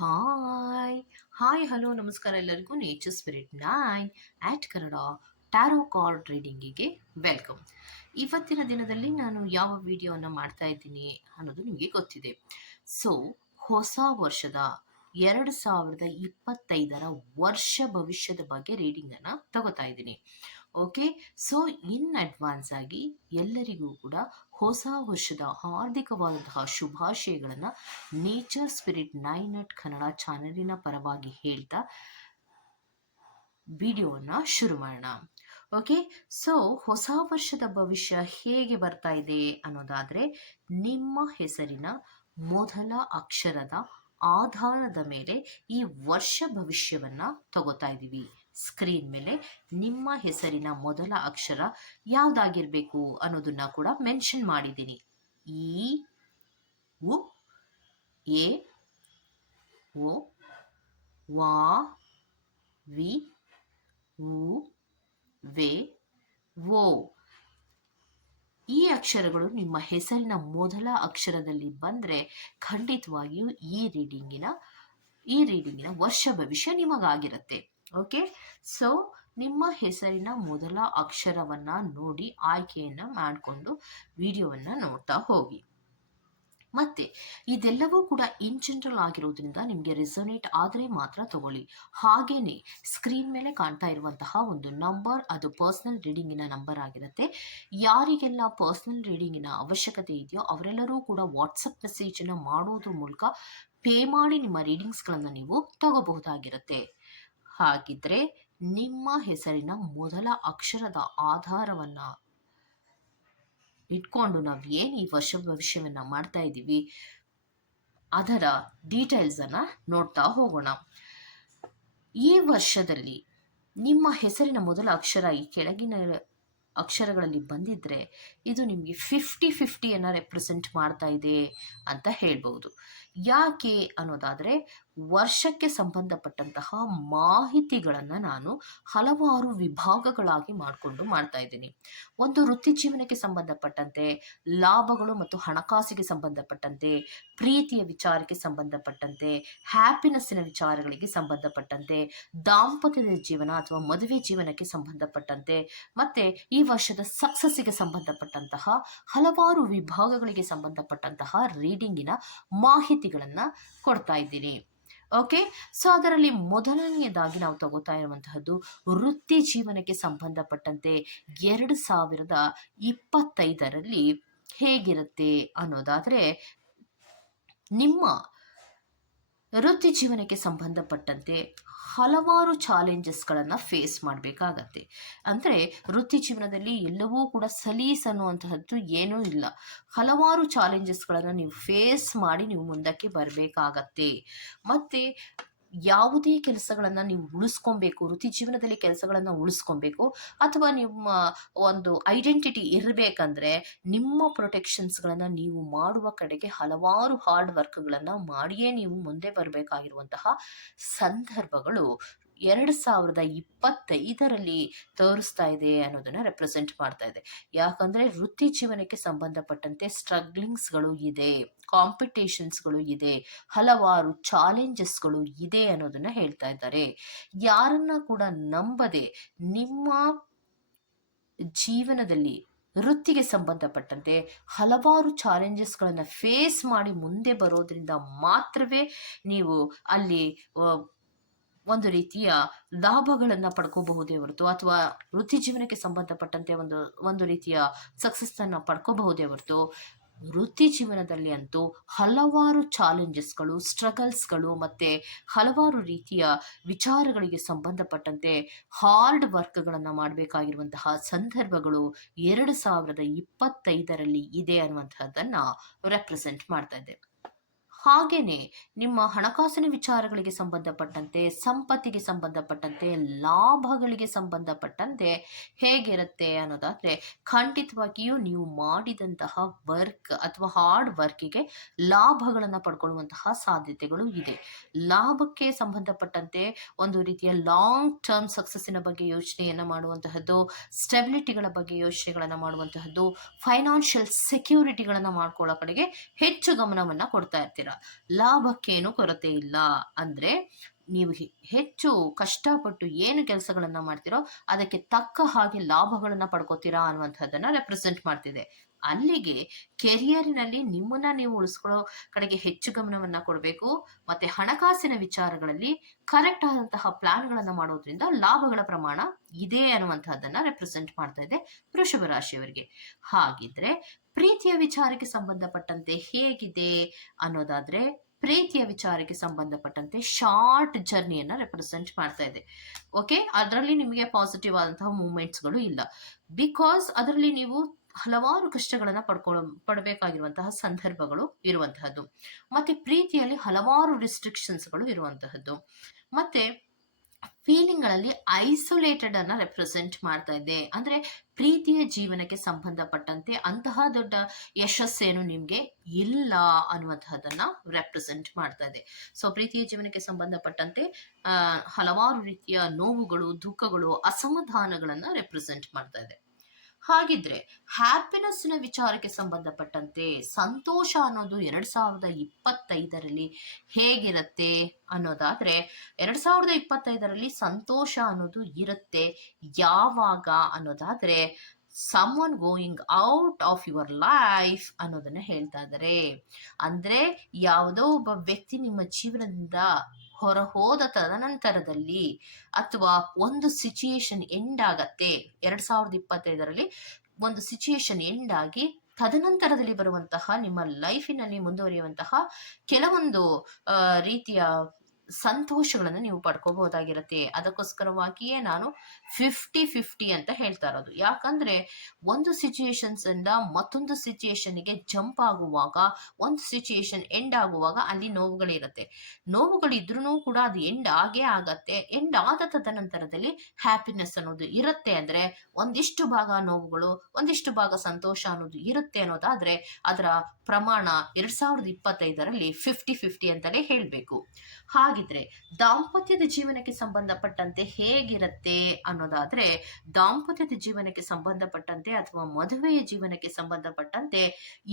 Hi hi hello ನಮಸ್ಕಾರ ಎಲ್ಲರಿಗೂ nature spirit nine at Kannada tarot card ರೀಡಿಂಗಿಗೆ welcome ಇವತ್ತಿನ ದಿನದಲ್ಲಿ ನಾನು ಯಾವ ವಿಡಿಯೋವನ್ನು ಮಾಡ್ತಾ ಇದ್ದೀನಿ ಅನ್ನೋದು ನಿಮಗೆ ಗೊತ್ತಿದೆ. ಸೊ ಹೊಸ ವರ್ಷದ ಎರಡು ಸಾವಿರದ ಇಪ್ಪತ್ತೈದರ ವರ್ಷ ಭವಿಷ್ಯದ ಬಗ್ಗೆ ರೀಡಿಂಗನ್ನು ತಗೋತಾ ಇದ್ದೀನಿ. ಓಕೆ ಸೊ ಇನ್ ಅಡ್ವಾನ್ಸ್ ಆಗಿ ಎಲ್ಲರಿಗೂ ಕೂಡ ಹೊಸ ವರ್ಷದ ಹಾರ್ದಿಕವಾದಂತಹ ಶುಭಾಶಯಗಳನ್ನು nature spirit nine at Kannada ಚಾನಲಿನ ಪರವಾಗಿ ಹೇಳ್ತಾ ವಿಡಿಯೋವನ್ನು ಶುರು ಮಾಡೋಣ. ಓಕೆ ಸೊ ಹೊಸ ವರ್ಷದ ಭವಿಷ್ಯ ಹೇಗೆ ಬರ್ತಾ ಇದೆ ಅನ್ನೋದಾದರೆ, ನಿಮ್ಮ ಹೆಸರಿನ ಮೊದಲ ಅಕ್ಷರದ ಆಧಾರದ ಮೇಲೆ ಈ ವರ್ಷ ಭವಿಷ್ಯವನ್ನು ತಗೋತಾ ಇದ್ದೀವಿ. ಸ್ಕ್ರೀನ್ ಮೇಲೆ ನಿಮ್ಮ ಹೆಸರಿನ ಮೊದಲ ಅಕ್ಷರ ಯಾವುದಾಗಿರಬೇಕು ಅನ್ನೋದನ್ನ ಕೂಡ ಮೆನ್ಷನ್ ಮಾಡಿದ್ದೀನಿ. ಈ ಉ, ಎ, ಒ, ವಾ, ವಿ, ಉ, ವೆ ಓ ಈ ಅಕ್ಷರಗಳು ನಿಮ್ಮ ಹೆಸರಿನ ಮೊದಲ ಅಕ್ಷರದಲ್ಲಿ ಬಂದರೆ ಖಂಡಿತವಾಗಿಯೂ ಈ ರೀಡಿಂಗಿನ ಈ ರೀಡಿಂಗಿನ ವರ್ಷ ಭವಿಷ್ಯ ನಿಮಗಾಗಿರುತ್ತೆ. ಓಕೆ ಸೊ ನಿಮ್ಮ ಹೆಸರಿನ ಮೊದಲ ಅಕ್ಷರವನ್ನು ನೋಡಿ ಆಯ್ಕೆಯನ್ನು ಮಾಡಿಕೊಂಡು ವಿಡಿಯೋವನ್ನು ನೋಡ್ತಾ ಹೋಗಿ. ಮತ್ತೆ, ಇದೆಲ್ಲವೂ ಕೂಡ ಇನ್ ಜನರಲ್ ಆಗಿರೋದ್ರಿಂದ ನಿಮಗೆ ರೆಸೊನೇಟ್ ಆದರೆ ಮಾತ್ರ ತಗೊಳ್ಳಿ. ಹಾಗೇನೆ ಸ್ಕ್ರೀನ್ ಮೇಲೆ ಕಾಣ್ತಾ ಇರುವಂತಹ ಒಂದು ನಂಬರ್ ಅದು ಪರ್ಸ್ನಲ್ ರೀಡಿಂಗಿನ ನಂಬರ್ ಆಗಿರುತ್ತೆ. ಯಾರಿಗೆಲ್ಲ ಪರ್ಸ್ನಲ್ ರೀಡಿಂಗಿನ ಅವಶ್ಯಕತೆ ಇದೆಯೋ ಅವರೆಲ್ಲರೂ ಕೂಡ ವಾಟ್ಸಪ್ ಮೆಸೇಜನ್ನು ಮಾಡೋದ್ರ ಮೂಲಕ ಪೇ ಮಾಡಿ ನಿಮ್ಮ ರೀಡಿಂಗ್ಸ್ಗಳನ್ನು ನೀವು ತಗೋಬಹುದಾಗಿರುತ್ತೆ. ಹಾಗಿದ್ರೆ ನಿಮ್ಮ ಹೆಸರಿನ ಮೊದಲ ಅಕ್ಷರದ ಆಧಾರವನ್ನು ಇಟ್ಕೊಂಡು ನಾವು ಏನು ಈ ವರ್ಷ ಭವಿಷ್ಯವನ್ನು ಮಾಡ್ತಾ ಇದ್ದೀವಿ ಅದರ ಡೀಟೇಲ್ಸನ್ನು ನೋಡ್ತಾ ಹೋಗೋಣ. ಈ ವರ್ಷದಲ್ಲಿ ನಿಮ್ಮ ಹೆಸರಿನ ಮೊದಲ ಅಕ್ಷರ ಈ ಕೆಳಗಿನ ಅಕ್ಷರಗಳಲ್ಲಿ ಬಂದಿದ್ರೆ ಇದು ನಿಮಗೆ ಫಿಫ್ಟಿ ಫಿಫ್ಟಿಯನ್ನು ರೆಪ್ರೆಸೆಂಟ್ ಮಾಡ್ತಾ ಇದೆ ಅಂತ ಹೇಳ್ಬೋದು ಯಾಕೆ ಅನ್ನೋದಾದರೆ ವರ್ಷಕ್ಕೆ ಸಂಬಂಧಪಟ್ಟಂತಹ ಮಾಹಿತಿಗಳನ್ನು ನಾನು ಹಲವಾರು ವಿಭಾಗಗಳಾಗಿ ಮಾಡಿಕೊಂಡು ಮಾಡ್ತಾ ಇದ್ದೀನಿ. ಒಂದು ವೃತ್ತಿ ಜೀವನಕ್ಕೆ ಸಂಬಂಧಪಟ್ಟಂತೆ, ಲಾಭಗಳು ಮತ್ತು ಹಣಕಾಸಿಗೆ ಸಂಬಂಧಪಟ್ಟಂತೆ, ಪ್ರೀತಿಯ ವಿಚಾರಕ್ಕೆ ಸಂಬಂಧಪಟ್ಟಂತೆ, ಹ್ಯಾಪಿನೆಸ್ಸಿನ ವಿಚಾರಗಳಿಗೆ ಸಂಬಂಧಪಟ್ಟಂತೆ, ದಾಂಪತ್ಯದ ಜೀವನ ಅಥವಾ ಮದುವೆ ಜೀವನಕ್ಕೆ ಸಂಬಂಧಪಟ್ಟಂತೆ, ಮತ್ತು ಈ ವರ್ಷದ ಸಕ್ಸಸ್ಸಿಗೆ ಸಂಬಂಧಪಟ್ಟಂತಹ ಹಲವಾರು ವಿಭಾಗಗಳಿಗೆ ಸಂಬಂಧಪಟ್ಟಂತಹ ರೀಡಿಂಗಿನ ಮಾಹಿತಿಗಳನ್ನು ಕೊಡ್ತಾ ಇದ್ದೀನಿ ಓಕೆ ಸೊ ಅದರಲ್ಲಿ ಮೊದಲನೆಯದಾಗಿ ನಾವು ತಗೋತಾ ಇರುವಂತಹದ್ದು ವೃತ್ತಿ ಜೀವನಕ್ಕೆ ಸಂಬಂಧಪಟ್ಟಂತೆ ಎರಡು ಸಾವಿರದ ಇಪ್ಪತ್ತೈದರಲ್ಲಿ ಹೇಗಿರುತ್ತೆ ಅನ್ನೋದಾದರೆ, ನಿಮ್ಮ ವೃತ್ತಿ ಜೀವನಕ್ಕೆ ಸಂಬಂಧಪಟ್ಟಂತೆ ಹಲವಾರು ಚಾಲೆಂಜಸ್ಗಳನ್ನು ಫೇಸ್ ಮಾಡಬೇಕಾಗತ್ತೆ. ಅಂದರೆ ವೃತ್ತಿ ಜೀವನದಲ್ಲಿ ಎಲ್ಲವೂ ಕೂಡ ಸಲೀಸ್ ಅನ್ನುವಂತಹದ್ದು ಏನೂ ಇಲ್ಲ. ಹಲವಾರು ಚಾಲೆಂಜಸ್ಗಳನ್ನು ನೀವು ಫೇಸ್ ಮಾಡಿ ನೀವು ಮುಂದಕ್ಕೆ ಬರಬೇಕಾಗತ್ತೆ. ಮತ್ತು ಯಾವುದೇ ಕೆಲಸಗಳನ್ನು ನೀವು ಉಳಿಸ್ಕೊಬೇಕು, ವೃತ್ತಿ ಜೀವನದಲ್ಲಿ ಕೆಲಸಗಳನ್ನು ಉಳಿಸ್ಕೊಬೇಕು ಅಥವಾ ನಿಮ್ಮ ಒಂದು ಐಡೆಂಟಿಟಿ ಇರಬೇಕಂದ್ರೆ ನಿಮ್ಮ ಪ್ರೊಟೆಕ್ಷನ್ಸ್ಗಳನ್ನು ನೀವು ಮಾಡುವ ಕಡೆಗೆ ಹಲವಾರು ಹಾರ್ಡ್ ವರ್ಕ್ಗಳನ್ನು ಮಾಡಿಯೇ ನೀವು ಮುಂದೆ ಬರಬೇಕಾಗಿರುವಂತಹ ಸಂದರ್ಭಗಳು ಎರಡು ಸಾವಿರದ ಇಪ್ಪತ್ತೈದರಲ್ಲಿ ತೋರಿಸ್ತಾ ಇದೆ ಅನ್ನೋದನ್ನು ರೆಪ್ರೆಸೆಂಟ್ ಮಾಡ್ತಾ ಇದೆ. ಯಾಕಂದರೆ ವೃತ್ತಿ ಜೀವನಕ್ಕೆ ಸಂಬಂಧಪಟ್ಟಂತೆ ಸ್ಟ್ರಗ್ಲಿಂಗ್ಸ್ಗಳು ಇದೆ ಕಾಂಪಿಟೇಷನ್ಸ್ಗಳು ಇದೆ, ಹಲವಾರು ಚಾಲೆಂಜಸ್ಗಳು ಇದೆ ಅನ್ನೋದನ್ನು ಹೇಳ್ತಾ ಇದ್ದಾರೆ. ಯಾರನ್ನ ಕೂಡ ನಂಬದೆ ನಿಮ್ಮ ಜೀವನದಲ್ಲಿ ವೃತ್ತಿಗೆ ಸಂಬಂಧಪಟ್ಟಂತೆ ಹಲವಾರು ಚಾಲೆಂಜಸ್ಗಳನ್ನು ಫೇಸ್ ಮಾಡಿ ಮುಂದೆ ಬರೋದ್ರಿಂದ ಮಾತ್ರವೇ ನೀವು ಅಲ್ಲಿ ಒಂದು ರೀತಿಯ ಲಾಭಗಳನ್ನು ಪಡ್ಕೋಬಹುದೇ ಹೊರತು ಅಥವಾ ವೃತ್ತಿ ಜೀವನಕ್ಕೆ ಸಂಬಂಧಪಟ್ಟಂತೆ ಒಂದು ಒಂದು ರೀತಿಯ ಸಕ್ಸಸ್ಸನ್ನು ಪಡ್ಕೋಬಹುದೇ ಹೊರತು ವೃತ್ತಿ ಜೀವನದಲ್ಲಿ ಅಂತೂ ಹಲವಾರು ಚಾಲೆಂಜಸ್ಗಳು ಸ್ಟ್ರಗಲ್ಸ್ಗಳು ಮತ್ತು ಹಲವಾರು ರೀತಿಯ ವಿಚಾರಗಳಿಗೆ ಸಂಬಂಧಪಟ್ಟಂತೆ ಹಾರ್ಡ್ ವರ್ಕ್ಗಳನ್ನು ಮಾಡಬೇಕಾಗಿರುವಂತಹ ಸಂದರ್ಭಗಳು ಎರಡು ಸಾವಿರದ ಇಪ್ಪತ್ತೈದರಲ್ಲಿ ಇದೆ ಅನ್ನುವಂಥದ್ದನ್ನು ರೆಪ್ರೆಸೆಂಟ್ ಮಾಡ್ತಾ ಇದೆ ಹಾಗೆಯೇ ನಿಮ್ಮ ಹಣಕಾಸಿನ ವಿಚಾರಗಳಿಗೆ ಸಂಬಂಧಪಟ್ಟಂತೆ, ಸಂಪತ್ತಿಗೆ ಸಂಬಂಧಪಟ್ಟಂತೆ, ಲಾಭಗಳಿಗೆ ಸಂಬಂಧಪಟ್ಟಂತೆ ಹೇಗಿರುತ್ತೆ ಅನ್ನೋದಾದರೆ ಖಂಡಿತವಾಗಿಯೂ ನೀವು ಮಾಡಿದಂತಹ ವರ್ಕ್ ಅಥವಾ ಹಾರ್ಡ್ ವರ್ಕಿಗೆ ಲಾಭಗಳನ್ನು ಪಡ್ಕೊಳ್ಳುವಂತಹ ಸಾಧ್ಯತೆಗಳು ಇದೆ. ಲಾಭಕ್ಕೆ ಸಂಬಂಧಪಟ್ಟಂತೆ ಒಂದು ರೀತಿಯ ಲಾಂಗ್ ಟರ್ಮ್ ಸಕ್ಸಸ್ಸಿನ ಬಗ್ಗೆ ಯೋಚನೆಯನ್ನು ಮಾಡುವಂತಹದ್ದು ಸ್ಟೆಬಿಲಿಟಿಗಳ ಬಗ್ಗೆ ಯೋಚನೆಗಳನ್ನು ಮಾಡುವಂತಹದ್ದು ಫೈನಾನ್ಷಿಯಲ್ ಸೆಕ್ಯೂರಿಟಿಗಳನ್ನು ಮಾಡ್ಕೊಳ್ಳೋ ಕಡೆಗೆ ಹೆಚ್ಚು ಗಮನವನ್ನು ಕೊಡ್ತಾ ಇರ್ತೀರ. ಲಾಭಕ್ಕೇನು ಕೊರತೆ ಇಲ್ಲ. ಅಂದ್ರೆ ನೀವು ಹೆಚ್ಚು ಕಷ್ಟಪಟ್ಟು ಏನು ಕೆಲಸಗಳನ್ನ ಮಾಡ್ತೀರೋ ಅದಕ್ಕೆ ತಕ್ಕ ಹಾಗೆ ಲಾಭಗಳನ್ನ ಪಡ್ಕೋತೀರಾ ಅನ್ನುವಂಥದ್ದನ್ನ ರೆಪ್ರೆಸೆಂಟ್ ಮಾಡ್ತಿದೆ. ಅಲ್ಲಿಗೆ ಕೆರಿಯರಿನಲ್ಲಿ ನಿಮ್ಮನ್ನ ನೀವು ಉಳಿಸ್ಕೊಳ್ಳೋ ಕಡೆಗೆ ಹೆಚ್ಚು ಗಮನವನ್ನ ಕೊಡಬೇಕು. ಮತ್ತೆ ಹಣಕಾಸಿನ ವಿಚಾರಗಳಲ್ಲಿ ಕರೆಕ್ಟ್ ಆದಂತಹ ಪ್ಲಾನ್ಗಳನ್ನ ಮಾಡೋದ್ರಿಂದ ಲಾಭಗಳ ಪ್ರಮಾಣ ಇದೆ ಅನ್ನುವಂತಹದ್ದನ್ನ ರೆಪ್ರೆಸೆಂಟ್ ಮಾಡ್ತಾ ಇದೆ ವೃಷಭ ರಾಶಿಯವರಿಗೆ. ಹಾಗಿದ್ರೆ ಪ್ರೀತಿಯ ವಿಚಾರಕ್ಕೆ ಸಂಬಂಧಪಟ್ಟಂತೆ ಹೇಗಿದೆ ಅನ್ನೋದಾದ್ರೆ ಪ್ರೀತಿಯ ವಿಚಾರಕ್ಕೆ ಸಂಬಂಧಪಟ್ಟಂತೆ ಶಾರ್ಟ್ ಜರ್ನಿಯನ್ನ ರೆಪ್ರೆಸೆಂಟ್ ಮಾಡ್ತಾ ಇದೆ. ಓಕೆ ಅದರಲ್ಲಿ ನಿಮಗೆ ಪಾಸಿಟಿವ್ ಆದಂತಹ ಮೂಮೆಂಟ್ಸ್ಗಳು ಇಲ್ಲ. ಬಿಕಾಸ್ ಅದರಲ್ಲಿ ನೀವು ಹಲವಾರು ಕಷ್ಟಗಳನ್ನ ಪಡ್ಕೊ ಪಡಬೇಕಾಗಿರುವಂತಹ ಸಂದರ್ಭಗಳು ಇರುವಂತಹದ್ದು. ಮತ್ತೆ ಪ್ರೀತಿಯಲ್ಲಿ ಹಲವಾರು ರಿಸ್ಟ್ರಿಕ್ಷನ್ಸ್ಗಳು ಇರುವಂತಹದ್ದು. ಮತ್ತೆ ಫೀಲಿಂಗ್ಗಳಲ್ಲಿ ಐಸೋಲೇಟೆಡ್ ಅನ್ನ ರೆಪ್ರೆಸೆಂಟ್ ಮಾಡ್ತಾ ಇದೆ. ಅಂದ್ರೆ ಪ್ರೀತಿಯ ಜೀವನಕ್ಕೆ ಸಂಬಂಧಪಟ್ಟಂತೆ ಅಂತಹ ದೊಡ್ಡ ಯಶಸ್ಸೇನು ನಿಮ್ಗೆ ಇಲ್ಲ ಅನ್ನುವಂತಹದನ್ನ ರೆಪ್ರೆಸೆಂಟ್ ಮಾಡ್ತಾ ಇದೆ. ಸೊ ಪ್ರೀತಿಯ ಜೀವನಕ್ಕೆ ಸಂಬಂಧಪಟ್ಟಂತೆ ಹಲವಾರು ರೀತಿಯ ನೋವುಗಳು, ದುಃಖಗಳು, ಅಸಮಾಧಾನಗಳನ್ನ ರೆಪ್ರೆಸೆಂಟ್ ಮಾಡ್ತಾ ಇದೆ. ಹಾಗಿದ್ರೆ ಹ್ಯಾಪಿನೆಸ್ನ ವಿಚಾರಕ್ಕೆ ಸಂಬಂಧಪಟ್ಟಂತೆ ಸಂತೋಷ ಅನ್ನೋದು ಎರಡ್ ಸಾವಿರದ ಇಪ್ಪತ್ತೈದರಲ್ಲಿ ಹೇಗಿರುತ್ತೆ ಅನ್ನೋದಾದ್ರೆ ಎರಡ್ ಸಾವಿರದ ಇಪ್ಪತ್ತೈದರಲ್ಲಿ ಸಂತೋಷ ಅನ್ನೋದು ಇರುತ್ತೆ ಯಾವಾಗ ಅನ್ನೋದಾದ್ರೆ someone going out of your life ಅನ್ನೋದನ್ನ ಹೇಳ್ತಾ ಇದ್ದಾರೆ ಅಂದ್ರೆ ಯಾವುದೋ ಒಬ್ಬ ವ್ಯಕ್ತಿ ನಿಮ್ಮ ಜೀವನದಿಂದ ಹೊರ ಹೋದ ತದನಂತರದಲ್ಲಿ ಅಥವಾ ಒಂದು ಸಿಚುಯೇಷನ್ ಎಂಡ್ ಆಗತ್ತೆ. ಎರಡ್ ಸಾವಿರದ ಇಪ್ಪತ್ತೈದರಲ್ಲಿ ಒಂದು ಸಿಚುಯೇಷನ್ ಎಂಡ್ ಆಗಿ ತದನಂತರದಲ್ಲಿ ಬರುವಂತಹ ನಿಮ್ಮ ಲೈಫಿನಲ್ಲಿ ಮುಂದುವರಿಯುವಂತಹ ಕೆಲವೊಂದು ರೀತಿಯ ಸಂತೋಷಗಳನ್ನು ನೀವು ಪಡ್ಕೋಬಹುದಾಗಿರತ್ತೆ. ಅದಕ್ಕೋಸ್ಕರವಾಗಿಯೇ ನಾನು ಫಿಫ್ಟಿ ಫಿಫ್ಟಿ ಅಂತ ಹೇಳ್ತಾ ಇರೋದು. ಯಾಕಂದ್ರೆ ಒಂದು ಸಿಚುಯೇಷನ್ಸ್ ಇಂದ ಮತ್ತೊಂದು ಸಿಚುಯೇಷನ್ಗೆ ಜಂಪ್ ಆಗುವಾಗ, ಒಂದು ಸಿಚುಯೇಷನ್ ಎಂಡ್ ಆಗುವಾಗ ಅಲ್ಲಿ ನೋವುಗಳಿರುತ್ತೆ. ನೋವುಗಳಿದ್ರೂ ಕೂಡ ಅದು ಎಂಡ್ ಆಗೇ ಆಗತ್ತೆ. ಎಂಡ್ ಆದ ತದನಂತರದಲ್ಲಿ ಹ್ಯಾಪಿನೆಸ್ ಅನ್ನೋದು ಇರುತ್ತೆ ಅಂದ್ರೆ ಒಂದಿಷ್ಟು ಭಾಗ ನೋವುಗಳು, ಒಂದಿಷ್ಟು ಭಾಗ ಸಂತೋಷ ಅನ್ನೋದು ಇರುತ್ತೆ ಅನ್ನೋದಾದ್ರೆ ಅದರ ಪ್ರಮಾಣ ಎರಡ್ ಸಾವಿರದ ಇಪ್ಪತ್ತೈದರಲ್ಲಿ ಫಿಫ್ಟಿ ಫಿಫ್ಟಿ ಅಂತಲೇ ಹೇಳಬೇಕು. ಹಾಗಿದ್ರೆ ದಾಂಪತ್ಯದ ಜೀವನಕ್ಕೆ ಸಂಬಂಧಪಟ್ಟಂತೆ ಹೇಗಿರುತ್ತೆ ಅನ್ನೋದಾದ್ರೆ ದಾಂಪತ್ಯದ ಜೀವನಕ್ಕೆ ಸಂಬಂಧಪಟ್ಟಂತೆ ಅಥವಾ ಮದುವೆಯ ಜೀವನಕ್ಕೆ ಸಂಬಂಧಪಟ್ಟಂತೆ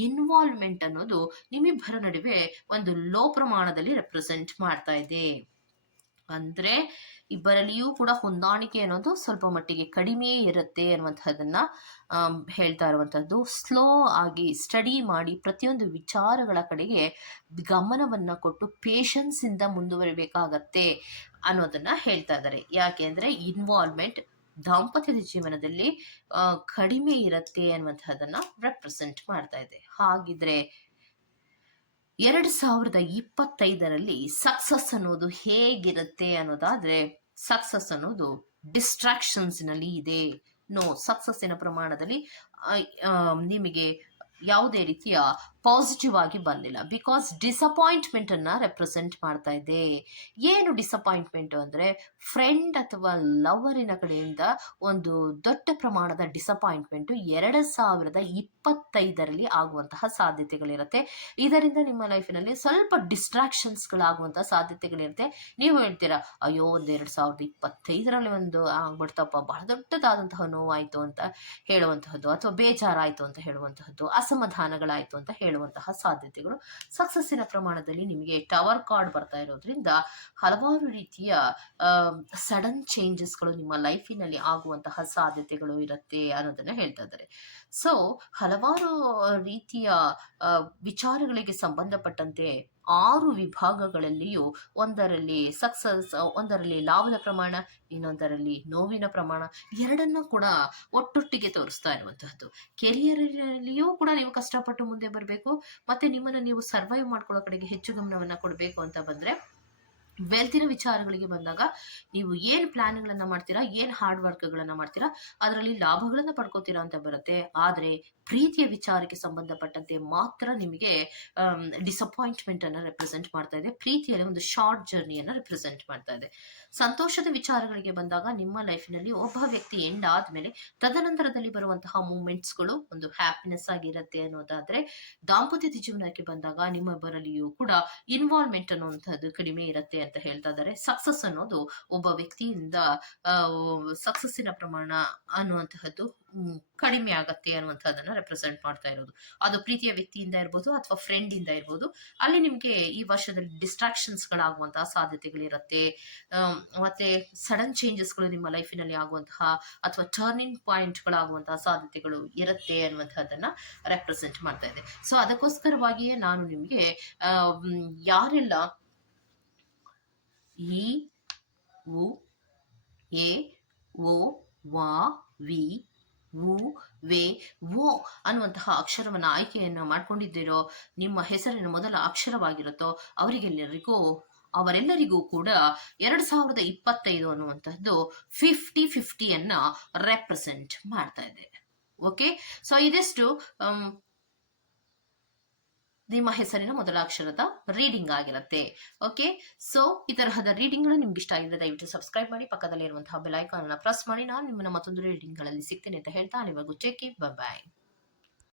ಇನ್ವಾಲ್ವ್ಮೆಂಟ್ ಅನ್ನೋದು ನಿಮ್ಮಿಬ್ಬರ ನಡುವೆ ಒಂದು ಲೋ ಪ್ರಮಾಣದಲ್ಲಿ ರೆಪ್ರೆಸೆಂಟ್ ಮಾಡ್ತಾ ಇದೆ. ಅಂದ್ರೆ ಇಬ್ಬರಲ್ಲಿಯೂ ಕೂಡ ಹೊಂದಾಣಿಕೆ ಅನ್ನೋದು ಸ್ವಲ್ಪ ಮಟ್ಟಿಗೆ ಕಡಿಮೆಯೇ ಇರುತ್ತೆ ಅನ್ನುವಂಥದ್ದನ್ನ ಹೇಳ್ತಾ ಇರುವಂಥದ್ದು. ಸ್ಲೋ ಆಗಿ ಸ್ಟಡಿ ಮಾಡಿ ಪ್ರತಿಯೊಂದು ವಿಚಾರಗಳ ಕಡೆಗೆ ಗಮನವನ್ನ ಕೊಟ್ಟು ಪೇಷನ್ಸ್ ಇಂದ ಮುಂದುವರಿಬೇಕಾಗತ್ತೆ ಅನ್ನೋದನ್ನ ಹೇಳ್ತಾ ಇದ್ದಾರೆ. ಯಾಕೆ ಅಂದ್ರೆ ಇನ್ವಾಲ್ವ್ಮೆಂಟ್ ದಾಂಪತ್ಯದ ಜೀವನದಲ್ಲಿ ಕಡಿಮೆ ಇರುತ್ತೆ ಅನ್ನುವಂಥದ್ದನ್ನ ರೆಪ್ರೆಸೆಂಟ್ ಮಾಡ್ತಾ ಇದೆ. ಹಾಗಿದ್ರೆ ಎರಡ್ ಸಾವಿರದ ಇಪ್ಪತ್ತೈದರಲ್ಲಿ ಸಕ್ಸಸ್ ಅನ್ನೋದು ಹೇಗಿರುತ್ತೆ ಅನ್ನೋದಾದ್ರೆ ಸಕ್ಸಸ್ ಅನ್ನೋದು ಡಿಸ್ಟ್ರಾಕ್ಷನ್ಸ್ನಲ್ಲಿ ಇದೆ ನೋ ಸಕ್ಸಸ್ಸಿನ ಪ್ರಮಾಣದಲ್ಲಿ ನಿಮಗೆ ಯಾವುದೇ ರೀತಿಯ ಪಾಸಿಟಿವ್ ಆಗಿ ಬಂದಿಲ್ಲ. ಬಿಕಾಸ್ ಡಿಸಪಾಯಿಂಟ್ಮೆಂಟ್ ಅನ್ನ ರೆಪ್ರೆಸೆಂಟ್ ಮಾಡ್ತಾ ಇದೆ. ಏನು ಡಿಸಪಾಯಿಂಟ್ಮೆಂಟ್ ಅಂದ್ರೆ ಫ್ರೆಂಡ್ ಅಥವಾ ಲವರಿನ ಕಡೆಯಿಂದ ಒಂದು ದೊಡ್ಡ ಪ್ರಮಾಣದ ಡಿಸಪಾಯಿಂಟ್ಮೆಂಟ್ ಎರಡ್ ಸಾವಿರದ ಇಪ್ಪತ್ತೈದರಲ್ಲಿ ಆಗುವಂತಹ ಸಾಧ್ಯತೆಗಳಿರುತ್ತೆ. ಇದರಿಂದ ನಿಮ್ಮ ಲೈಫಿನಲ್ಲಿ ಸ್ವಲ್ಪ ಡಿಸ್ಟ್ರಾಕ್ಷನ್ಸ್ಗಳಾಗುವಂತಹ ಸಾಧ್ಯತೆಗಳಿರುತ್ತೆ. ನೀವು ಹೇಳ್ತೀರಾ, ಅಯ್ಯೋ, ಒಂದು ಎರಡ್ ಸಾವಿರದ ಇಪ್ಪತ್ತೈದರಲ್ಲಿ ಒಂದು ಆಗ್ಬಿಡ್ತಪ್ಪ, ಬಹಳ ದೊಡ್ಡದಾದಂತಹ ನೋವಾಯ್ತು ಅಂತ ಹೇಳುವಂತಹದ್ದು ಅಥವಾ ಬೇಜಾರಾಯ್ತು ಅಂತ ಹೇಳುವಂತಹದ್ದು, ಅಸಮಾಧಾನಗಳಾಯ್ತು ಅಂತ ಹೇಳುವಂತಹ ಸಾಧ್ಯತೆಗಳು ಸಕ್ಸಸ್ಸಿನ ಪ್ರಮಾಣದಲ್ಲಿ ನಿಮಗೆ ಟವರ್ ಕಾರ್ಡ್ ಬರ್ತಾ ಇರೋದ್ರಿಂದ ಹಲವಾರು ರೀತಿಯ ಸಡನ್ ಚೇಂಜಸ್ಗಳು ನಿಮ್ಮ ಲೈಫಿನಲ್ಲಿ ಆಗುವಂತಹ ಸಾಧ್ಯತೆಗಳು ಇರುತ್ತೆ ಅನ್ನೋದನ್ನ ಹೇಳ್ತಾ ಇದ್ದಾರೆ. ಸೊ ಹಲವಾರು ರೀತಿಯ ವಿಚಾರಗಳಿಗೆ ಸಂಬಂಧಪಟ್ಟಂತೆ ಆರು ವಿಭಾಗಗಳಲ್ಲಿಯೂ ಒಂದರಲ್ಲಿ ಸಕ್ಸಸ್ ಒಂದರಲ್ಲಿ ಲಾಭದ ಪ್ರಮಾಣ, ಇನ್ನೊಂದರಲ್ಲಿ ನೋವಿನ ಪ್ರಮಾಣ, ಎರಡನ್ನೂ ಕೂಡ ಒಟ್ಟೊಟ್ಟಿಗೆ ತೋರಿಸ್ತಾ ಇರುವಂತಹದ್ದು. ಕೆರಿಯರಲ್ಲಿಯೂ ಕೂಡ ನೀವು ಕಷ್ಟಪಟ್ಟು ಮುಂದೆ ಬರಬೇಕು, ಮತ್ತೆ ನಿಮ್ಮನ್ನು ನೀವು ಸರ್ವೈವ್ ಮಾಡ್ಕೊಳ್ಳೋ ಕಡೆಗೆ ಹೆಚ್ಚು ಗಮನವನ್ನ ಕೊಡಬೇಕು ಅಂತ ಬಂದ್ರೆ ವೆಲ್ತಿನ ವಿಚಾರಗಳಿಗೆ ಬಂದಾಗ ನೀವು ಏನ್ ಪ್ಲಾನ್ಗಳನ್ನ ಮಾಡ್ತೀರಾ, ಏನ್ ಹಾರ್ಡ್ ವರ್ಕ್ಗಳನ್ನ ಮಾಡ್ತೀರಾ, ಅದರಲ್ಲಿ ಲಾಭಗಳನ್ನ ಪಡ್ಕೋತೀರಾ ಅಂತ ಬರುತ್ತೆ. ಆದ್ರೆ ಪ್ರೀತಿಯ ವಿಚಾರಕ್ಕೆ ಸಂಬಂಧಪಟ್ಟಂತೆ ಮಾತ್ರ ನಿಮಗೆ ಡಿಸಪಾಯಿಂಟ್ಮೆಂಟ್ ಅನ್ನ ರೆಪ್ರೆಸೆಂಟ್ ಮಾಡ್ತಾ ಇದೆ. ಪ್ರೀತಿಯಲ್ಲಿ ಒಂದು ಶಾರ್ಟ್ ಜರ್ನಿಯನ್ನ ರೆಪ್ರೆಸೆಂಟ್ ಮಾಡ್ತಾ ಇದೆ. ಸಂತೋಷದ ವಿಚಾರಗಳಿಗೆ ಬಂದಾಗ ನಿಮ್ಮ ಲೈಫಿನಲ್ಲಿ ಒಬ್ಬ ವ್ಯಕ್ತಿ ಎಂಡ್ ಆದ್ಮೇಲೆ ತದನಂತರದಲ್ಲಿ ಬರುವಂತಹ ಮೂಮೆಂಟ್ಸ್ಗಳು ಒಂದು ಹ್ಯಾಪಿನೆಸ್ ಆಗಿರುತ್ತೆ ಅನ್ನೋದಾದ್ರೆ ದಾಂಪತ್ಯದ ಜೀವನಕ್ಕೆ ಬಂದಾಗ ನಿಮ್ಮಿಬ್ಬರಲ್ಲಿಯೂ ಕೂಡ ಇನ್ವಾಲ್ವ್ಮೆಂಟ್ ಅನ್ನುವಂಥದ್ದು ಕಡಿಮೆ ಇರುತ್ತೆ ಅಂತ ಹೇಳ್ತಾ ಇದ್ದಾರೆ. ಸಕ್ಸಸ್ ಅನ್ನೋದು ಒಬ್ಬ ವ್ಯಕ್ತಿಯಿಂದ ಸಕ್ಸಸ್ಸಿನ ಪ್ರಮಾಣ ಅನ್ನುವಂತಹದ್ದು ಕಡಿಮೆ ಆಗತ್ತೆ ಅನ್ನುವಂಥದ್ದನ್ನ ರೆಪ್ರೆಸೆಂಟ್ ಮಾಡ್ತಾ ಇರೋದು. ಅದು ಪ್ರೀತಿಯ ವ್ಯಕ್ತಿಯಿಂದ ಇರ್ಬೋದು ಅಥವಾ ಫ್ರೆಂಡ್ ಇಂದ ಇರ್ಬೋದು. ಅಲ್ಲಿ ನಿಮ್ಗೆ ಈ ವರ್ಷದಲ್ಲಿ ಡಿಸ್ಟ್ರಾಕ್ಷನ್ಸ್ ಗಳಾಗುವಂತಹ ಸಾಧ್ಯತೆಗಳಿರುತ್ತೆ ಮತ್ತೆ ಸಡನ್ ಚೇಂಜಸ್ಗಳು ನಿಮ್ಮ ಲೈಫಿನಲ್ಲಿ ಆಗುವಂತಹ ಅಥವಾ ಟರ್ನಿಂಗ್ ಪಾಯಿಂಟ್ ಗಳಾಗುವಂತಹ ಸಾಧ್ಯತೆಗಳು ಇರುತ್ತೆ ಅನ್ನುವಂಥದ್ದನ್ನ ರೆಪ್ರೆಸೆಂಟ್ ಮಾಡ್ತಾ ಇದೆ. ಸೊ ಅದಕ್ಕೋಸ್ಕರವಾಗಿಯೇ ನಾನು ನಿಮಗೆ ಯಾರೆಲ್ಲ ಈ, ಉ, ಎ, ಓ, ವಾ, ವಿ ವು ವೆ, ವೋ ಅನ್ನುವಂತಹ ಅಕ್ಷರವನ್ನ ಆಯ್ಕೆಯನ್ನು ಮಾಡ್ಕೊಂಡಿದ್ದೀರೋ, ನಿಮ್ಮ ಹೆಸರಿನ ಮೊದಲ ಅಕ್ಷರವಾಗಿರುತ್ತೋ, ಅವರಿಗೆಲ್ಲರಿಗೂ, ಅವರೆಲ್ಲರಿಗೂ ಕೂಡ ಎರಡು ಸಾವಿರದ ಇಪ್ಪತ್ತೈದು ಅನ್ನುವಂಥದ್ದು ಫಿಫ್ಟಿ ಫಿಫ್ಟಿಯನ್ನ ರೆಪ್ರೆಸೆಂಟ್ ಮಾಡ್ತಾ ಇದೆ. ಓಕೆ ಸೊ ಇದಿಷ್ಟು ನಿಮ್ಮ ಹೆಸರಿನ ಮೊದಲ ಅಕ್ಷರದ ರೀಡಿಂಗ್ ಆಗಿರುತ್ತೆ. ಓಕೆ ಸೊ ಈ ತರಹದ ರೀಡಿಂಗ್ಗಳು ನಿಮ್ಗೆ ಇಷ್ಟ ಆಗಿದ್ರೆ ದಯವಿಟ್ಟು ಸಬ್ಸ್ಕ್ರೈಬ್ ಮಾಡಿ ಪಕ್ಕದಲ್ಲಿ ಇರುವಂತಹ ಬೆಲ್ ಐಕಾನ್ ಅನ್ನ ಪ್ರೆಸ್ ಮಾಡಿ. ನಾನು ನಿಮ್ಮನ್ನ ಮತ್ತೊಂದು ರೀಡಿಂಗ್ಗಳಲ್ಲಿ ಸಿಗ್ತೇನೆ ಅಂತ ಹೇಳ್ತಾ ಅಲ್ಲಿವರೆಗೂ ಚೆಕ್ ಬಾಯ್